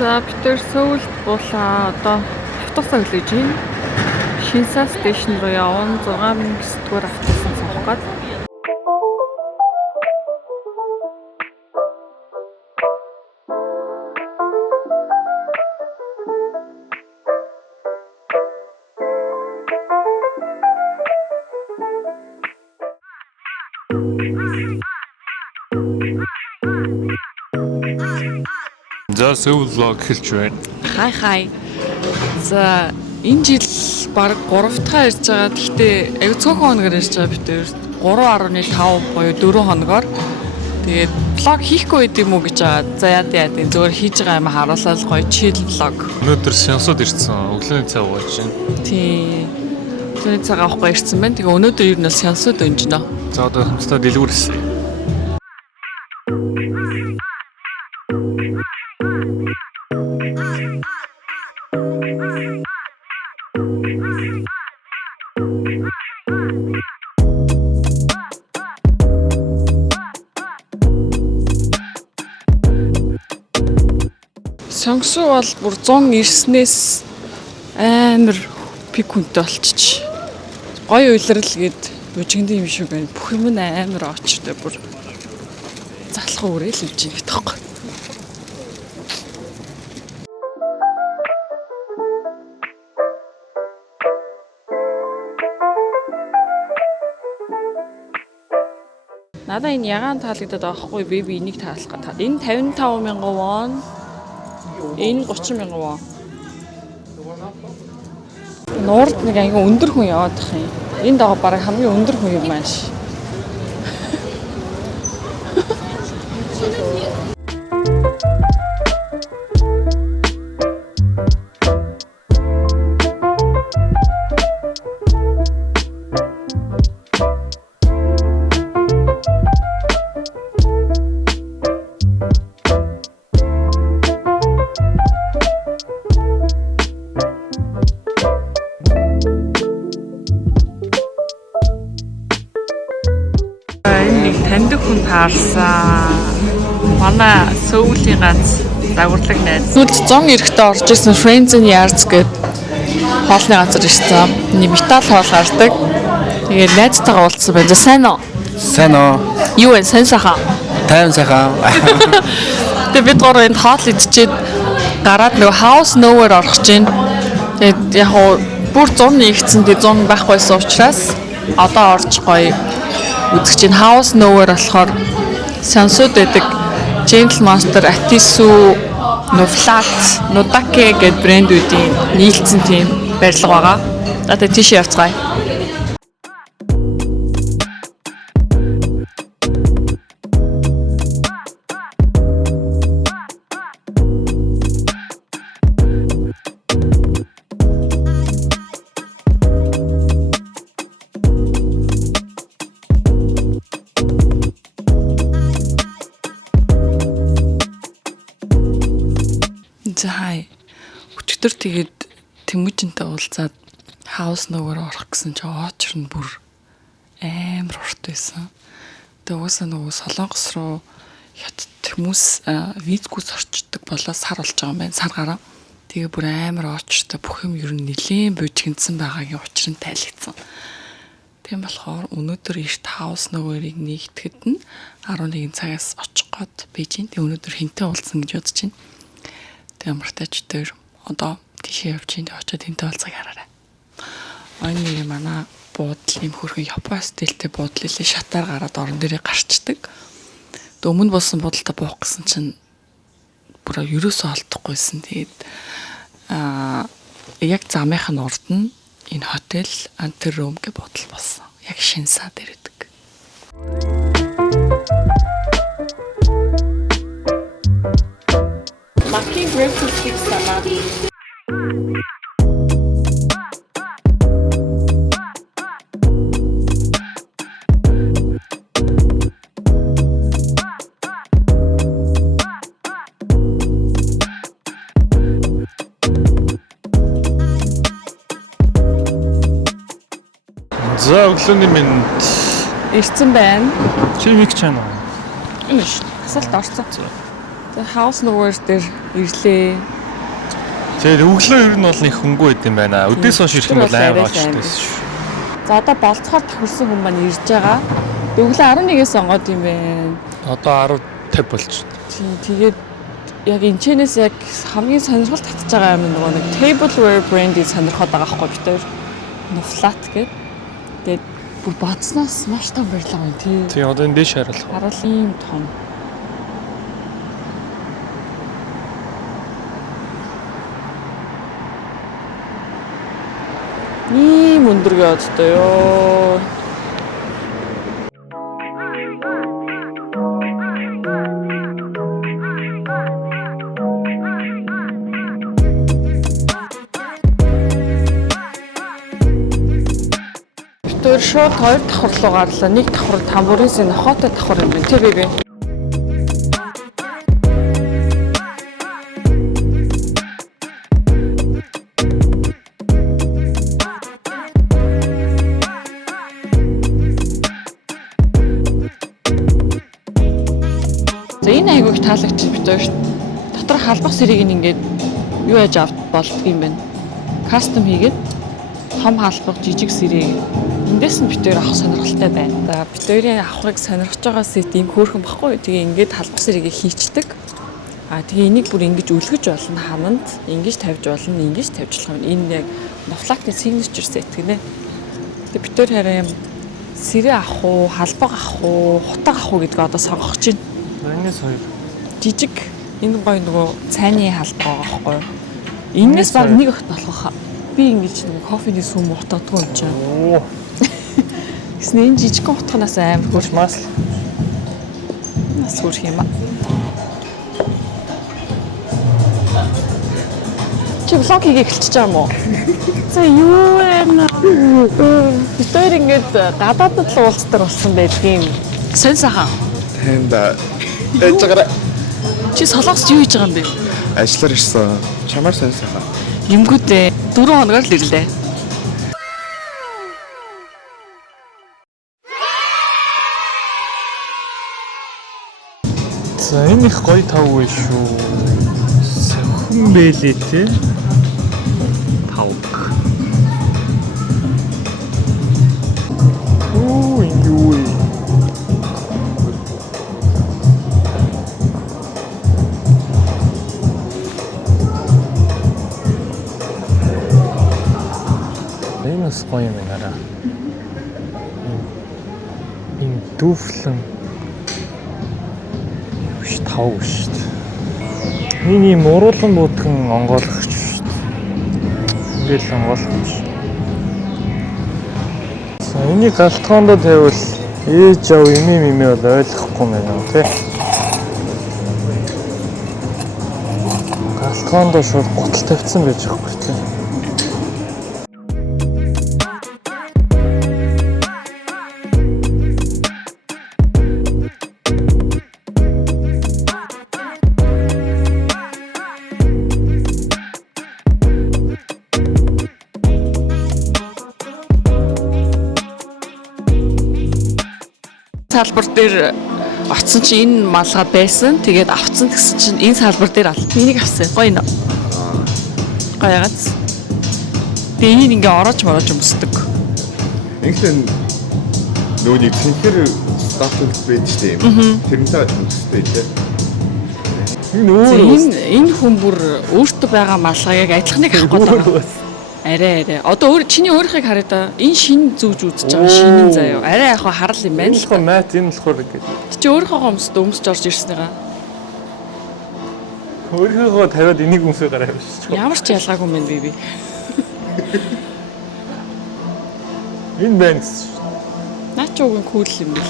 За бид тэр Сөүлд буулаа одоо автобусаа хүлээж байна. Шинсаа стейшн руу явна. 6000 дугаар автобусаа сонгох гээд. За Сөүл влог хэлж байна. Хай. За энэ жил баг 3 дахь ирж байгаа. Гэхдээ аюу цөөхөн хоногор ирж байгаа бид тэр 3.5 буюу 4 хоногор. Тэгээд влог хийхгүй байд юм уу гэж байгаа. За яа зүгээр хийж байгаа юм харуулаад гоё чил влог. Өнөөдөр сянсууд ирсэн. Өглөөний цай ууж байна. Тий. Өглөөний цаг авахгүй ирсэн байна. Тэгээ өнөөдөр ер нь бол сянсууд өнжинө. За одоо хамтдаа дэлгүүр хийсэн. Сонгосуу бол бүр 190-ээс амар пик хүнтэй болчих. Гоё уйлрал гээд бужигдсан юм шиг байна. Бүх юм нь амар очтой бүр залах өрөөл хийж байгаа тоххой. Надаа энэ ягаан таалагдаад байгаа хгүй би энийг таалах гэдэг. Энэ 55,000 вон. Энэ 30,000 вон. Нуурд нэг аяга өндөр хүн яваад их юм. Энд байгаа бараг хамгийн өндөр хүн юм маш. Таньдаг хүн таарсан. Манай Сөүлийн ганц загварлаг найз. Нүд 100 эрэхтэй орж исэн Friends in Yards гэдэг хоолны газар ирсэн. Нэг метал хоол гардаг. Тэгээд найзтайгаа уулзсан байна. Сайн уу? Сайн уу? Юу вэ? Сайн сайхан. Тайван сайхан. Тэгээд бид гурав энд хоол идчихэд гараад нөгөө House Nowhere орох гэж байна. Тэгээд яг хуу бүр 100 нэгцэн тэгээд 100 байхгүйсэн учраас одоо орж гоё үзэж чинь House Nowhere болохоор сансууд байдаг Gentle Monster, Atisu, Flat, Nodake гэдэг брэндүүдийн нийлцсэн тийм барилга байгаа. Одоо тийш явцгаая. Зай. Өчигдөр тэгээд Тэмүүжинтэй уулзаад House Nowhere орох гэсэн чи очор нь бүр амар урт байсан. Тэгээд уусаа нөгөө Солонгос руу хятад хүмүүс визгүйс орчдөг болоо сар болж байгаа юм байна. Сар гараа. Тэгээ бүр амар очтой бүх юм ер нь нэлээд бужигдсан байгаагийн учир нь тайлгдсан. Тийм болохоор өнөөдөр эрт House Nowhere-ыг нэгтгэхэд нь 11 цагаас очих гээд Бээжин. Тэгээ өнөөдөр хинтээ уулзсан гэж бодож байна. Тэгээ амртаач дээр одоо тийшээ явж ин очиод тэнтэй уулзах хараарай. Ойны манай буудлын юм хөрхөн Япон стилтэй буудлын шатаар гараад орон дээрээ гарчдаг. Өмнө болсон буудалтай буух гэсэн чинь бүр ерөөсөө олдохгүйсэн. Тэгээд яг замынхын урд нь энэ хотел Anteroom гэх буудал болсон. Яг Шинсаа дээр байдаг. Lucky breakfast sticks salad. За өглөөний минь Ирсэн байна. чи мик чана. Энэ ш. Асуулт орсон. Тэгээ house nowhere дээр ирлээ. Тэгээд өглөө ер нь бол нэг хөнгөө байд юм байна. Өдөөс хойш ирэх нь бол амар очтой шүү. За одоо болцохоор тохирсон хүн маань ирж байгаа. Өглөө 11-ээс онгоод юм байна. Одоо 10:50 болчих. Тэгээд яг энэчнээс яг хамгийн сонирхол татж байгаа юм нөгөө нэг tableware brand-ийг сонирхоод байгаа байхгүй бид хоёр. Nuflat гэдэг. Тэгээд бүр бодсноос маш том барилга байна тий. Тий одоо энэ дэш харуулах. Харуул ийм том. Ийм өндөргөө одтой ёо. Тэр шууд хоёр давхар руу гарлаа. Нэг давхар тамбурын нохоотой давхар юм байна. Тэ бибэ. За энэ айгууг таалагч бит хоёр. Дотор халбах сэрийг ингээд юу яаж авт болдго юм бэ? Кастом хийгээд том халбах жижиг сэрийг эндээс нь бит хоёр авах сонирхолтой байна. За бит хоёрын авахыг сонирхож байгаа сет ийм хөөрхөн баггүй. Тэгээ ингээд халбах сэрийг хийчдэг. Тэгээ энийг бүр ингэж өлгөж болно хаманд, ингэж тавьж болно, ингэж тавьжлах юм. Энэ яг Nuflat-ийн signature set гинэ. Тэгээ бит хоёр хараа юм сэрээ авах уу, халбаг авах уу, хутаг авах уу гэдгийг одоо сонгох чинь. Ингээс хоёр. Жижиг энэ гоё нөгөө цайны халбаг байгаа байхгүй юу? Энээс баг нэг огт болох. Би ингэж нөгөө кофений сүм утгаадгүй юм чинь. Оо. Гэснээр энэ жижигхэн утганаас амар хөрш Мас. нас хөрх юм аа. Чи влог хийх эхэлчихэж байгаа юм уу? За юу вэ? Бид хоёр ингэж гадаадд л уулздаг болсон байдгийн. Сэн сайхан. Тэнда ээжээрээ Чи солонгос юу хийж байгаа юм бэ? ажиллаар ирсэн. Чамаар сонирхсан. Юмгүүдээ 4 хоногор л ирлээ. За энэ их гоё тав вэ шүү. Сохин бэлээ те. Тавк. Оо юу вэ? Энэ гоё юм байна. Энэ дүүфлэн биш тав шүү дээ. Миний муруулан будхан онгойлгоч шүү дээ. Ингээл онгойлгох юм шүү. За энийг галтгоондоо тавиул ээж аав имээ бол ойлгохгүй юм байна тий. Галтгоондоо шууд гутал тавьсан байж байгаа юм тий. Салбар дээр очсон чи энэ малгай байсан. Тэгээд авцсан гэсэн чинь энэ салбар дээр ал. Энийг авсан. Гоё нэ. Гоё ягац. Тэгээ энийг ингээ ороож өмсдөг. Ингэсэн нөгөө нэг цэнхэр статус байдаг шүү дээ. Тэрнтэй өмсдөй тий. Энэ хүн бүр өөртөө байгаа малгай яг адилхныг авах гэдэг. Арай. Одоо чиний өөрийнхыг хараа да. Энэ шин зүүж үзэж байгаа шинэн заяа. Арай яг харал юм байна л. Энэ мат энэ болохоор гэдэг. Чи өөрийнхөө өмсөж орж ирснийгаа. Өөрийнхөө тавиад энийг өмсөй гараа явчихчих. Ямар ч ялгаагүй юм бэ би. Энэ байна гэсэн. Наа ч уг нь кул юм бэл.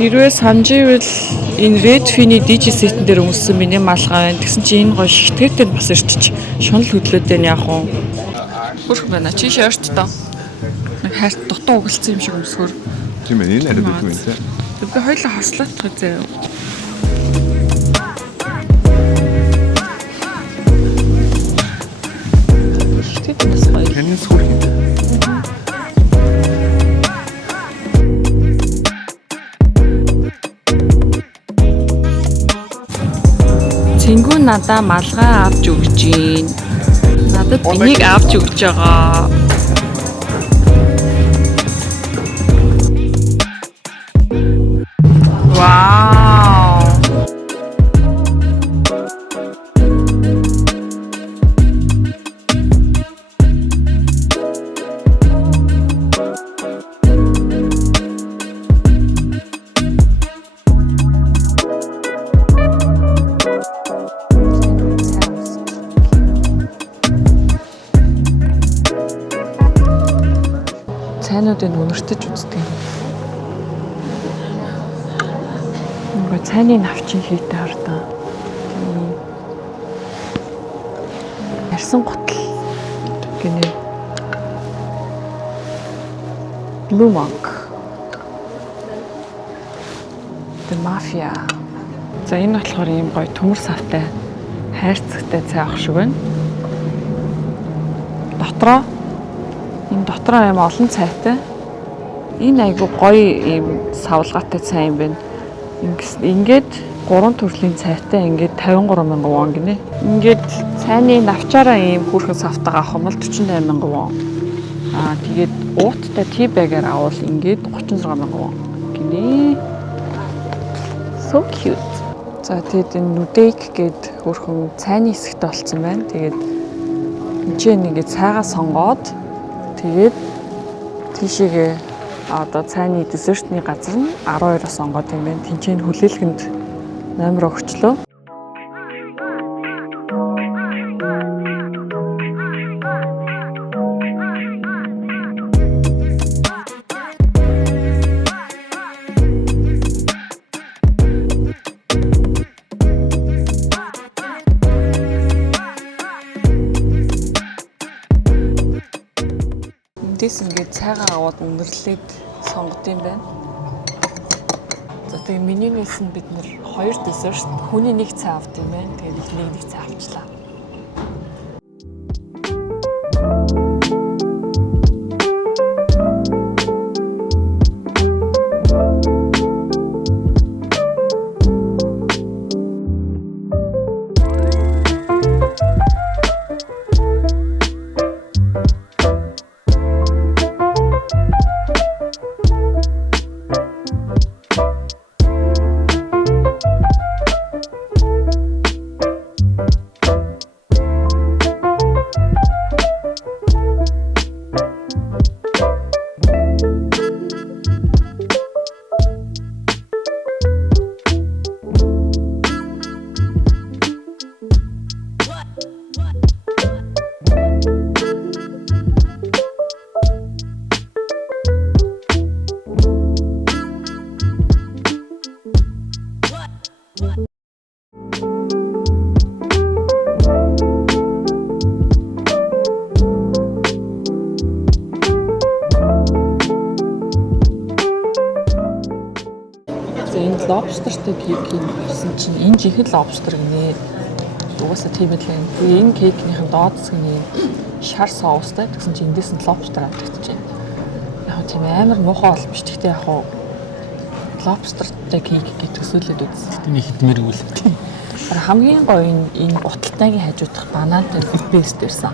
Хэрвээ санаж ивэл энэ Redfin-ийн Digiset дээр өмссөн миний малгай байна. Тэгсэн чи энэ гоё шигтгэртэй бас ирчих. Шунал хөдлөөдөө яах вэ? Хөрх байна. Чи шаардт тоо. Нэг хайрт дутуу угалцсан юм шиг өмсгөр. Тийм ээ, энэ арай дэх юм тий. Би хоёулаа хослоочих заяа. Шигтгэртэй бас гоё. Таньс хөрх юм. надаа малгай авч өгч гин. Надад энийг авч өгч байгаа. Вау. Цайнуудыг үнэртэж үздэг. Ингээ цайны навчин хийтэй хардаа. Ярьсан готл гинэ. Blue Monk. The Mafia. За энэ болохоор ийм гоё төмөр савтай хайрцагтай цай ах шиг байна. Дотроо юм олон цайтай. Энэ айгу гоё ийм савлгаатай цай юм байна. Ингээд 3 төрлийн цайтай ингээд 53,000 вон гинэ. Ингээд цайны навчаараа ийм хүүхэн савтаа авах юм бол 48,000 вон. Тэгээд ууттай tea bag-аар авал ингээд 36,000 вон гинэ. So cute. За тэгээд энэ нүдейк гээд хөрхөн цайны хэсэгтэй болцсон байна. Тэгээд энэ нэгээ цайгаа сонгоод тэгээд тийшээгээ одоо цайны десертний газар нь 12-оос сонгоод юм байна. Тинчээ хүлээлгэнд номер өгчлөө. Эндээс ингээд цайгаа аваад үнэрлээд сонгод юм байна. За тэгээ менюнээс нь бид нэр 2 десерт, хүний нэг цай авд юм байна. Тэгээд их нэг цай авчлаа. Lobsterтэй кейк хийсэн чинь энэ жинхэнэ lobster гинэ. Угаасаа тийм л байна. Тэгээ энэ кейкнийхэн доод хэсэг нь шар соустай гэсэн чинь эндээс нь lobster авчихж байна. Яг тийм амар муухай бол биш. Гэхдээ яг lobsterтэй кейк гэж төсөөлөд үзсэн. Тэний хитмэр үлдээ. Хамгийн гоё энэ буталтайгийн хажуудах банантай пест байсан.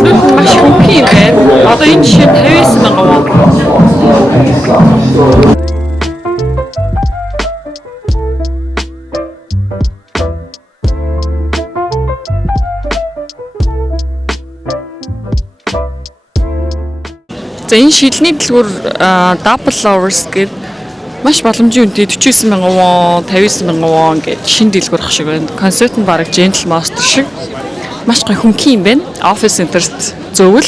Маш хөнгөн юм байна. Одоо энэ жишээ 59,000 вон. За энэ шилний дэлгүүр Double Lovers гэдэг маш боломжийн үнэтэй 49,000 won, 59,000 won гэж шинэ дэлгүүр ах шиг байна. Концепт нь бараг Gentle Monster шиг. Маш гоё хөнхий юм байна. Office Center-т зөвл.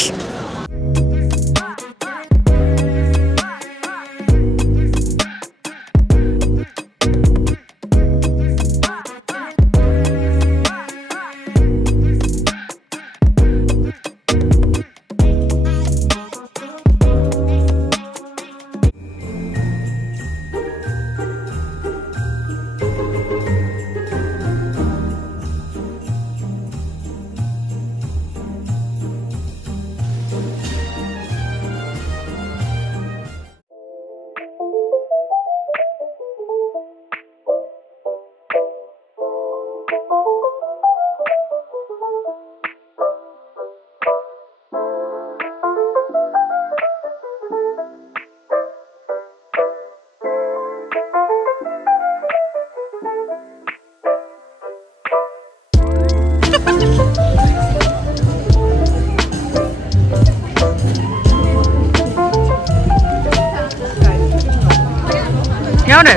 Яарэ.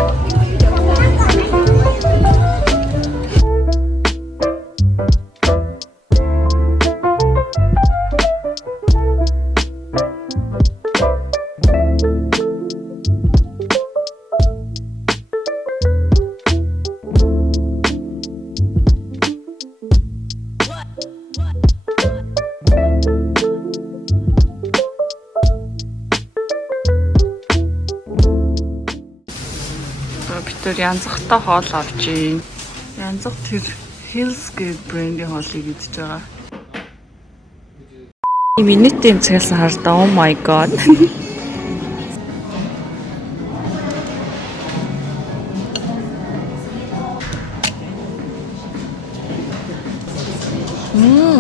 Бид янзахтай хоол авч ийн. Янзах тэр Hills гэдэг брендийн хоолыг идэж байгаа. Минутын эмчээс хардаа. Oh my god.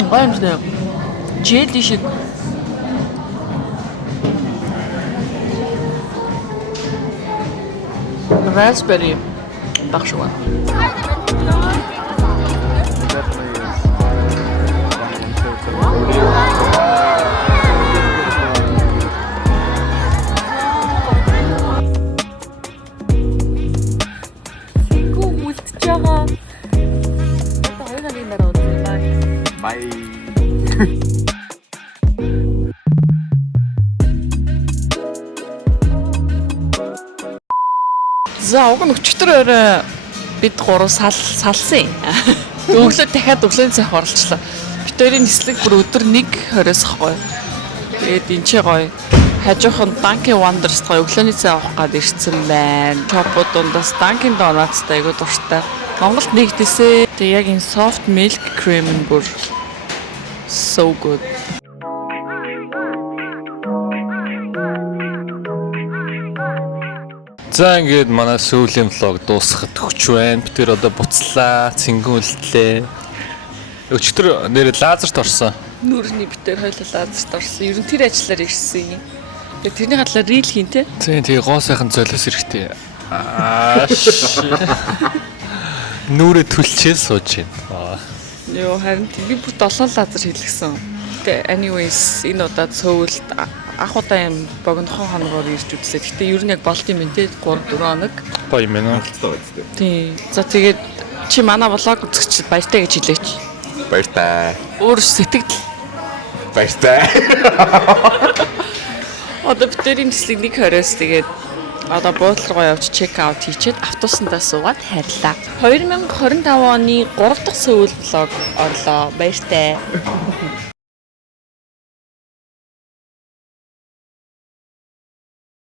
Гайхамшигтай. Jelly шиг. Raspberry багш байна. Сингүү үлдчихэж байгаа. Одоо хоёр нарийн дараа үзье. Bye. За уг нь өчтөр өрөө бид гурав салсан. Өглөө дахиад өглөөний цайх оролцлоо. Бид хоёрын нислэг бүр өдөр 1:20-оос гоё. Тэгээд энэ ч гоё. Хажуухан Dunkin' Wonders гоё өглөөний цай авах гээд ирсэн байна. Шопууд дундаас Dunkin' Donuts-тай айгуу дуртай. Монголд нэгдэсээ. Тэгээд яг энэ soft milk cream нь бүр so good. За ингээд манай сүүлийн влог дуусахад өгч байна. Бид тэр одоо буцлаа, цингэн үлдлээ. Өчтөр нэр лазерт орсон. Нүрний битээр хоёлаа лазерт орсон. Ер нь тэр ажиллаар ирсэн. Тэгээд тэрний хадлаа рил хийн те. Тэгээ гоо сайхан золиос эрэхтэй. Нүрэ түлчээ сууж байна. Йоо харин би бүр 7 лазер хийлгсэн. Гэтэ anyways энэ удаад цөөлд ах удаа юм богинохон хоногоор ирж үзлээ. Гэтэ ер нь яг болт юм те 3-4 хоног. Гоё юм байна. Тий. За тэгээд чи манай влог үзэгчд баяртай гэж хэлээч. Баяртай. Өөр сэтгэл Баяртай. одоо битэрийн нислэг 1:20-оос тэгээд одоо буудлын руу явж чек аут хийчихэд автобусандаа суугаад хайрлаа. 2025 оны 3 дахь сүүл влог орлоо. Баяртай.